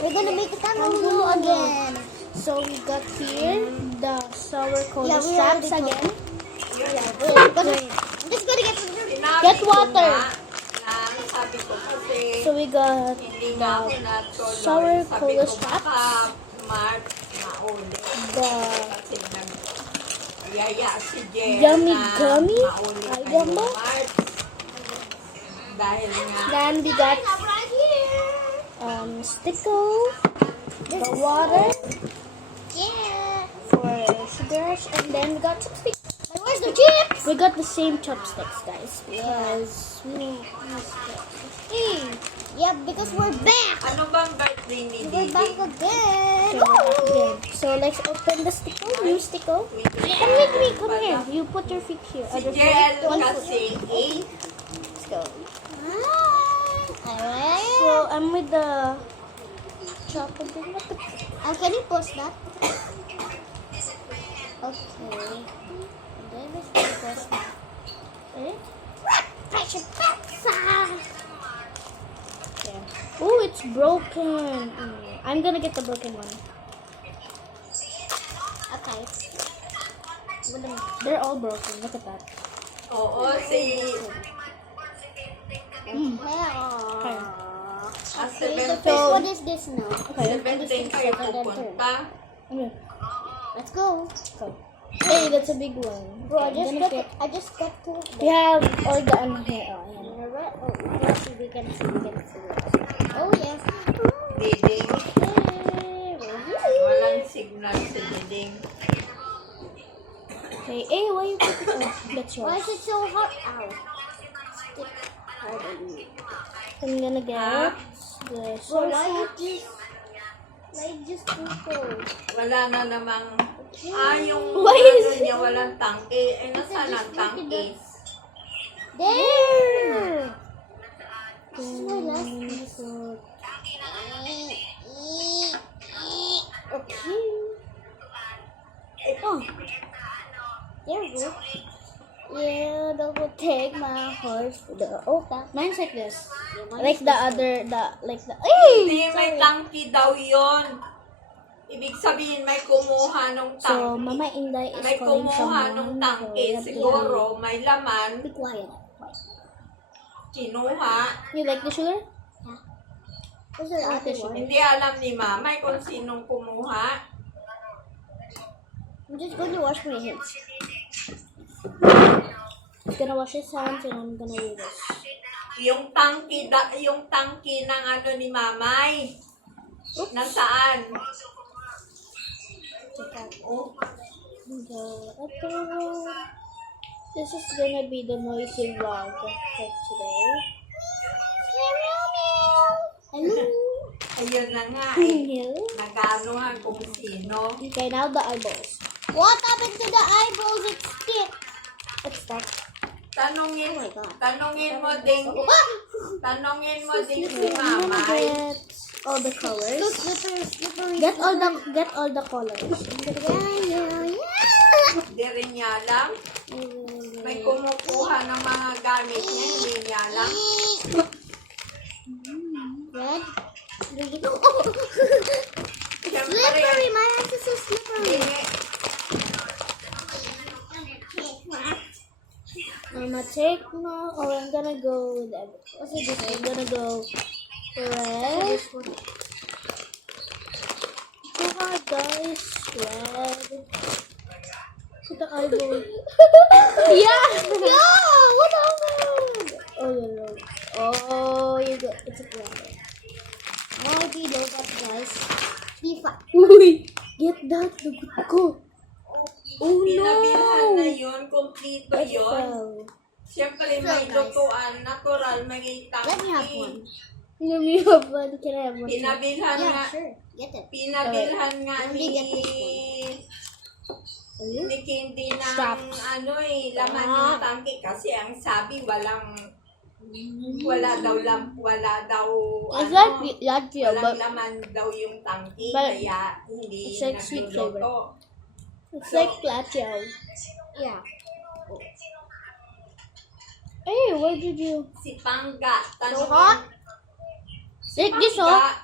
We're gonna make it tangulo again. So we got here the sour cola straps again. I'm just gonna get water. So we got the sour cola straps. The yummy gummy item. Then we got Sticko, the water for sugars, and then we got chopsticks. Where's the chips? We got the same chopsticks, guys, because yeah, because we're back. Ano bang birthday ni We're Didi? back again. So let's open the Sticko, new Sticko. Come with me, come here. You put your feet here. Si Other Jel foot, one foot. kasi Let's go. So I'm with the chopper. Can you post that? Okay. And then let's post that. Okay. Okay. Oh, it's broken. I'm gonna get the broken one. Okay. They're all broken. Look at that. Oo, si Okay. So, What is this now? Okay. 17 kayo pupunta. Okay. Let's go. Hey, that's a big one. Bro, I just got two. We have all the here. We can see. Oh yes. Diding. Walang signal sa diding. Okay. Hey, why you put it on? That's yours. Why is it so hot out? I'm gonna get the sauce. Why just too cold? Wala na namang yung Why is niya walang tangke. Eh, nasaan ang tangke? There! This is my last episode. Okay. Oh. There we go. Yeah, that would take my horse to the mine's like this. Like the other, Hindi, may tangke daw yon. Ibig sabihin, may kumuha nung So, tangke. Mama Inday is May calling kumuha someone. nung tangke. Siguro, may laman. Be quiet. Kinuha. You like the sugar? Yeah. What's the other sugar? Hindi alam ni Mamay kung sinong kumuha. I'm just going to wash my hands. I'm gonna wash his hands and I'm gonna do this. Yung tangke ng ano ni Mamay. Oops. Nasaan? Oh. This is gonna be the noisy vlog for today. Hello. Ayun na nga eh. Hello. Nagano nga kung sino. Okay, now the eyeballs. What happened to the eyeballs? It's stick. It's stuck. Tanungin Oh my God. Tanungin mo ding si Mamay. Get all the colors. Get all the colors. Hindi rin niya alam. May kumukuha ng mga gamit niya, hindi niya alam. Red. Siyempre, Slippery. My hands are so slippery. I'm gonna take now, or I'm gonna go with everything. What's it? I'm gonna go red. Too hard, guys. Red. Put the eyeball. Yeah. Yeah. What happened? Oh, yellow. Oh, you got it's a red. No, I know that, guys. Diva. Uy, get that. Look ko. Oh pinabilhan na no. yun, complete ba yun? Siyempre, may lutuan, natural, may Let me have tangke. one. Let me have one. Can I have one? Pinabilhan nga, Sure. Get it. pinabilhan nga Only get this ni Candy ng Straps. ano eh, laman ng tangke kasi ang sabi wala daw It's ano, like yeah, walang but laman daw yung tangke but kaya hindi it's like sweet nagluluto. it's like plateau. Yeah. Hey, where did you? Si Pangga, So hot? Take this off.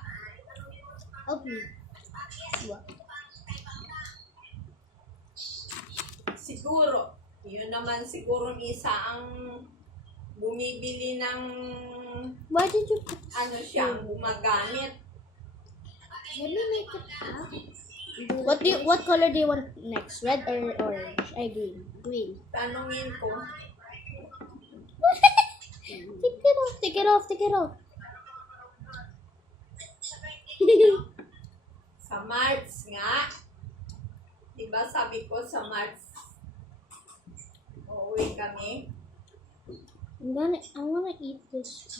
Of me. What? Siguro, yun naman siguro isa ang bumibili ng Why did you put ano siya, gumagamit. Let me make it up. What color do you want next? Red or orange? I green. Green. Tanungin ko, Take it off. Take it off. Take it off. sa March nga, diba sabi ko sa March, uuwi kami. I wanna eat this.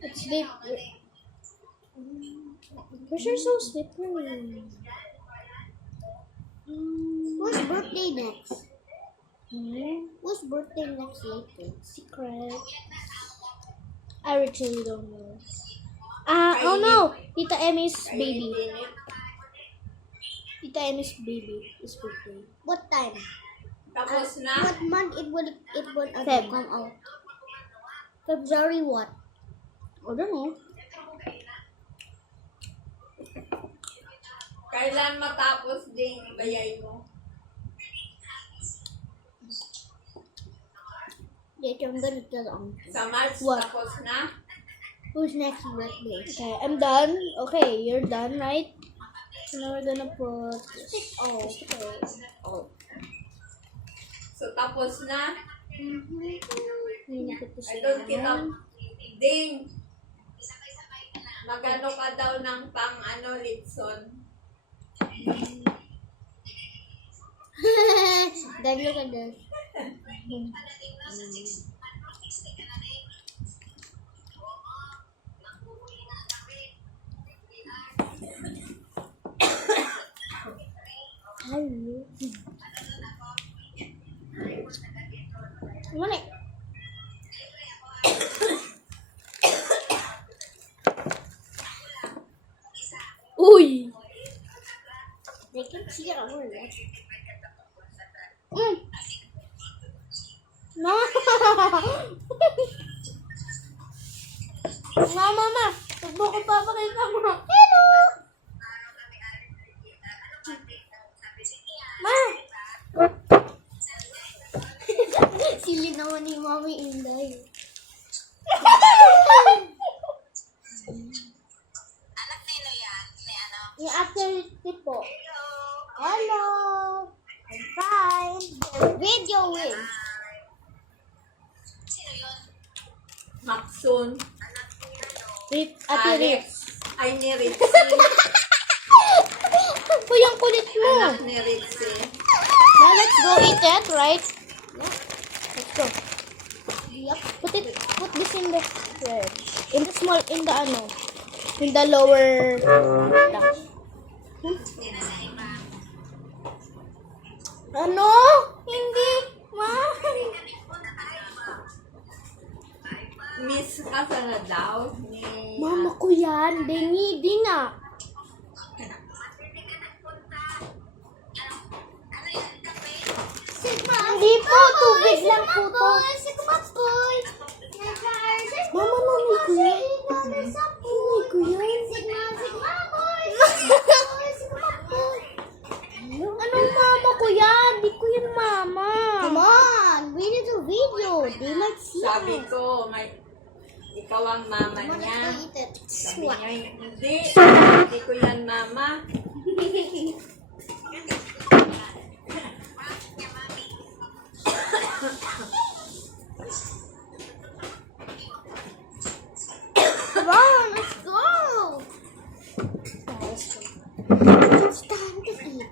It's slippery. Because you're so slippery. Whose birthday next? Hmm? Whose birthday next later? Secret. I actually don't know. Oh no! Tita Emmy's baby. Kainit. Tita Emmy's baby is birthday. What time? Tapos na, What month it will Feb. come out? February what? I don't know. kailan matapos din bayay mo? Later I'm gonna tell Uncle. Sa March, What? tapos na? Who's next birthday? Okay, I'm done. Okay, you're done, right? So now we're gonna put this. Oh. So, tapos na? I'm gonna put this I don't kita. down. Ding! Magano ka daw ng pang ano, Litson? Then look at this. Hello. Mana? Uy. They can see our left. No. Mama. Huwag mo ko papakita mo. Hello. Ma. Sili naman ni Mami Inday. Yung activity po. Hello. I'm fine. They're videoing. Maxon, Ate Alex, Ritz. ay ni Ritzy. Uy, ang kulit mo. Anak ni Ritzy. Now let's go eat it, right? Let's go. Yup. Put this in the fridge. In the lower box. Ano? Hindi. Ma. Miss ka sana daw ni... Mama ko yan. Di nga. Hindi po. Tubig lang po to. Sigma boy. Mama, nanay ko yan. Nanay ko yan. Sigma boy. Anong mama ko yan? Di ko yan mama. Come on, we need a video. They might see Sabi us. ko, ikaw ang mama Come on, niya. let's go eat it. Sabi niya, hindi ko yan mama. Come on, let's go. It's time to eat.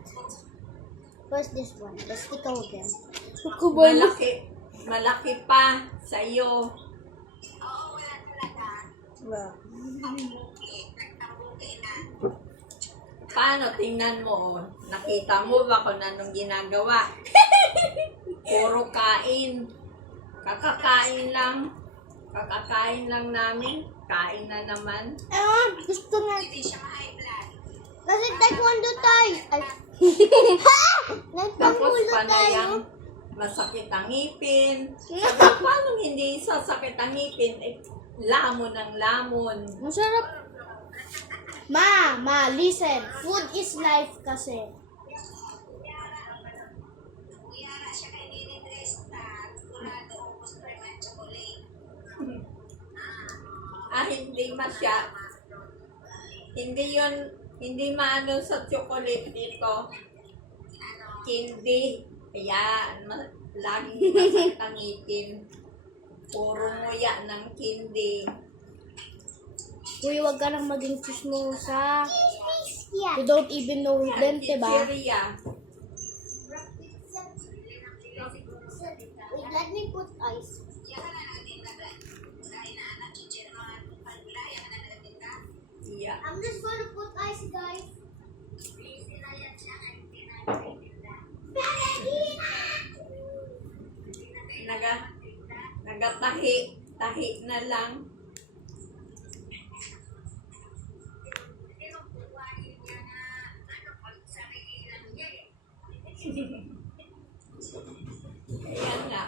First this one. Let's eat all again. Malaki pa sa iyo. Paano? Tingnan mo. Nakita mo ba kung anong ginagawa? Puro kain. Kakakain lang. Kakakain lang namin. Kain na naman. Gusto nga. Kasi taekwondo tayo. Ay. Tapos Nagpangulo pa na tayo. yung masakit ang ngipin. Sabi, paano hindi sasakit ang ngipin? Eh, lamon ang lamon. Masarap. Ma, listen. Food is life kasi. Hindi masya. Hindi maano sa chocolate dito. Candy. Kaya, laging masakit ang ngipin. Puro nguya ng candy. Uy, wag ka nang maging chismosa. Yeah. You don't even know it then, diba? Chicheria. Wait, let me put ice. Yeah. I'm just gonna put ice, guys. Tahi na lang. Ayan nga.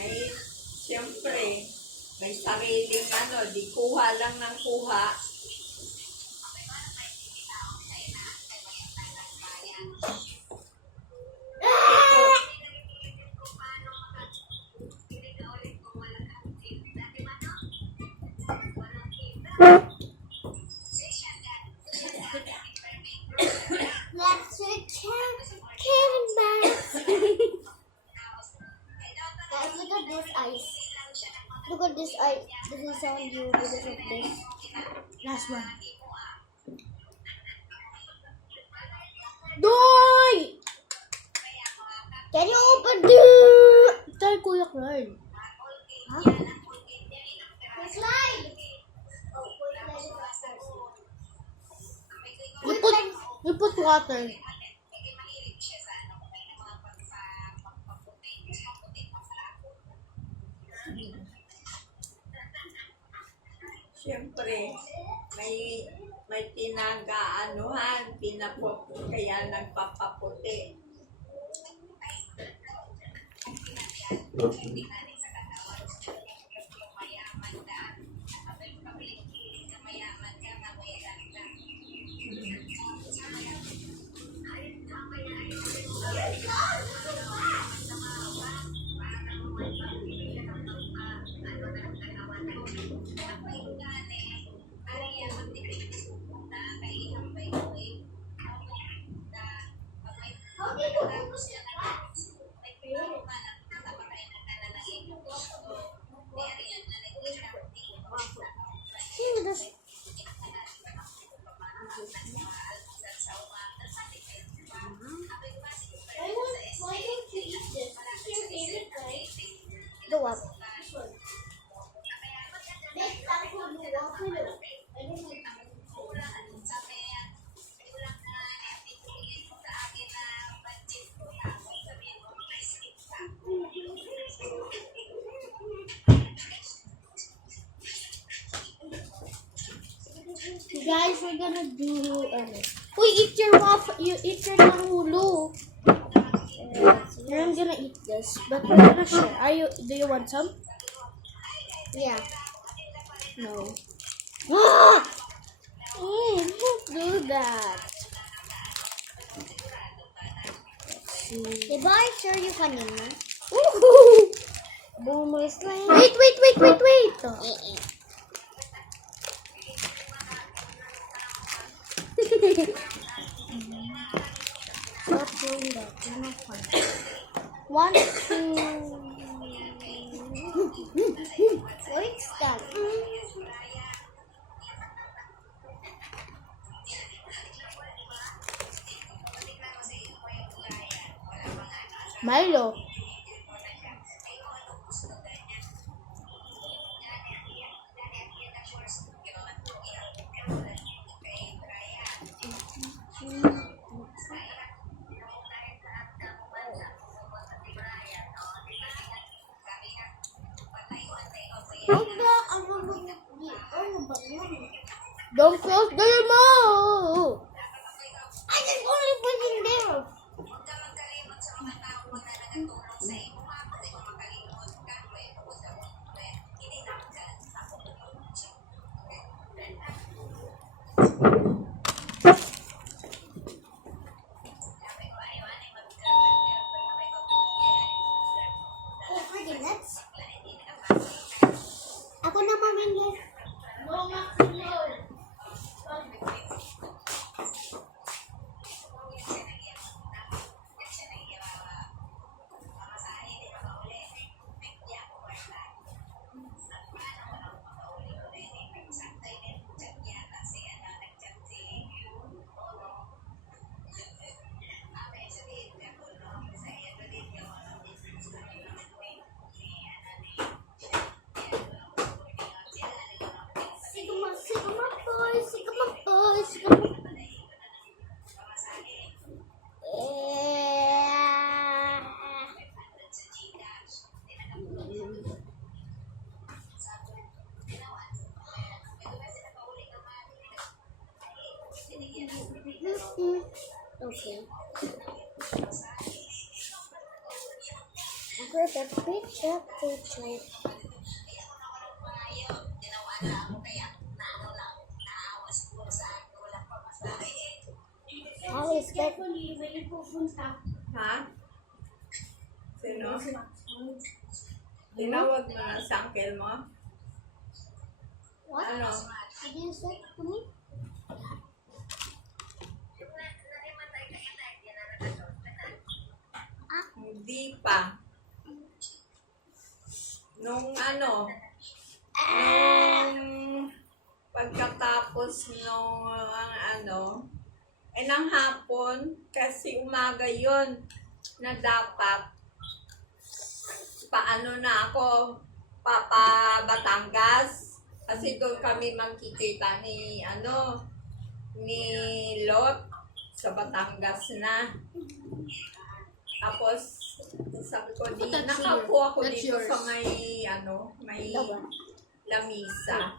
Ay, siyempre, may sariling di kuha lang ng kuha. Let's can back. Guys, look at this ice. Look at this ice. This is on you because of this. Last one. Doy! Can you open the Tell Kuya Clark. slide? You put water. Siyempre, may pinagaanuhan, kaya nagpapaputi. Why don't you eat this? It's your favorite, right? The what? Next time we'll do waffle. I don't like Guys, we're gonna do Uy, eat your waffle. You eat your nahulu. I'm gonna eat this, but we're gonna share. Do you want some? Yeah. No. Ah! Don't do that. Diba I show you kanina? Woohoo! Boomer slime. Wait. Stop doing that. You're not fun. 1, 2. What's that? Milo. Don't close the remote! I just only put in there. Oh, pretty nuts. Ako na mamingin. No, Maxi, no. Sigma, Sigma boy, Sigma boy, Sigma boy. Okay. Perfect picture, picture. How is that? Ha? Sino? Tinawag mo na sa uncle mo? What? Ano? Did you say to me? Hindi pa. Nung pagkatapos nung ng hapon, kasi umaga yon na dapat paano na ako, papa Batangas. Kasi doon kami magkikita ni Lot sa Batangas na. Tapos, sabi ko, That's nakaupo ako That's dito yours. sa may lamisa.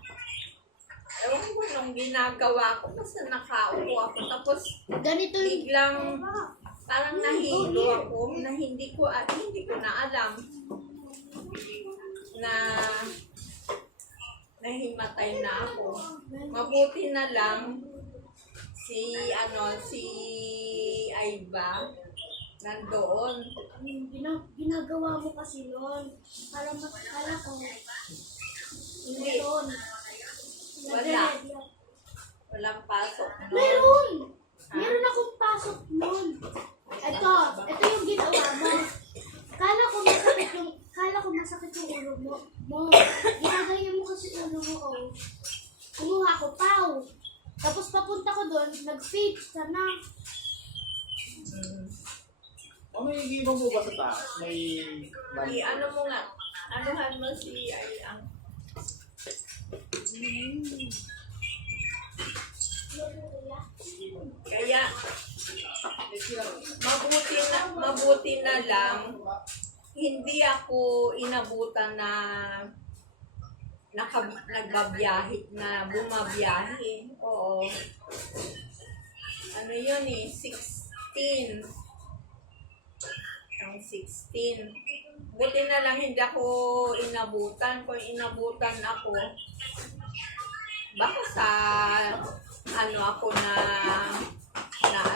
Ewan ko nung ginagawa ko, basta nakaupo ako. Tapos, Ganito yung... biglang parang nahilo ako na hindi ko na alam na nahimatay na ako. Mabuti na lang si Aiba nandoon. Ginagawa mo kasi noon. Kala ko. Hindi. Meron. Wala. Walang pasok. No? Meron! Meron akong pasok noon. Ito yung ginawa mo. Kala ko masakit yung ulo mo. Ginagaya mo kasi ulo mo, oh. Kumuha ko, pau. Tapos papunta ko doon, nag-fake ka na. May ibang mo ba sa taas? May Mo nga. Anuhan mo si Ayang. Kaya, mabuti na lang, hindi ako inabutan na nagbabiyahe na bumabiyahe. Oo. Ano yun 16. Ang 16. Buti na lang hindi ako inabutan. Kung inabutan ako, baka sa ako na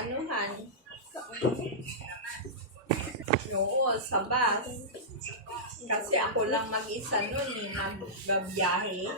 anuhan. Oo, sa bus. Kasi ako lang mag-isa nun magbabiyahe.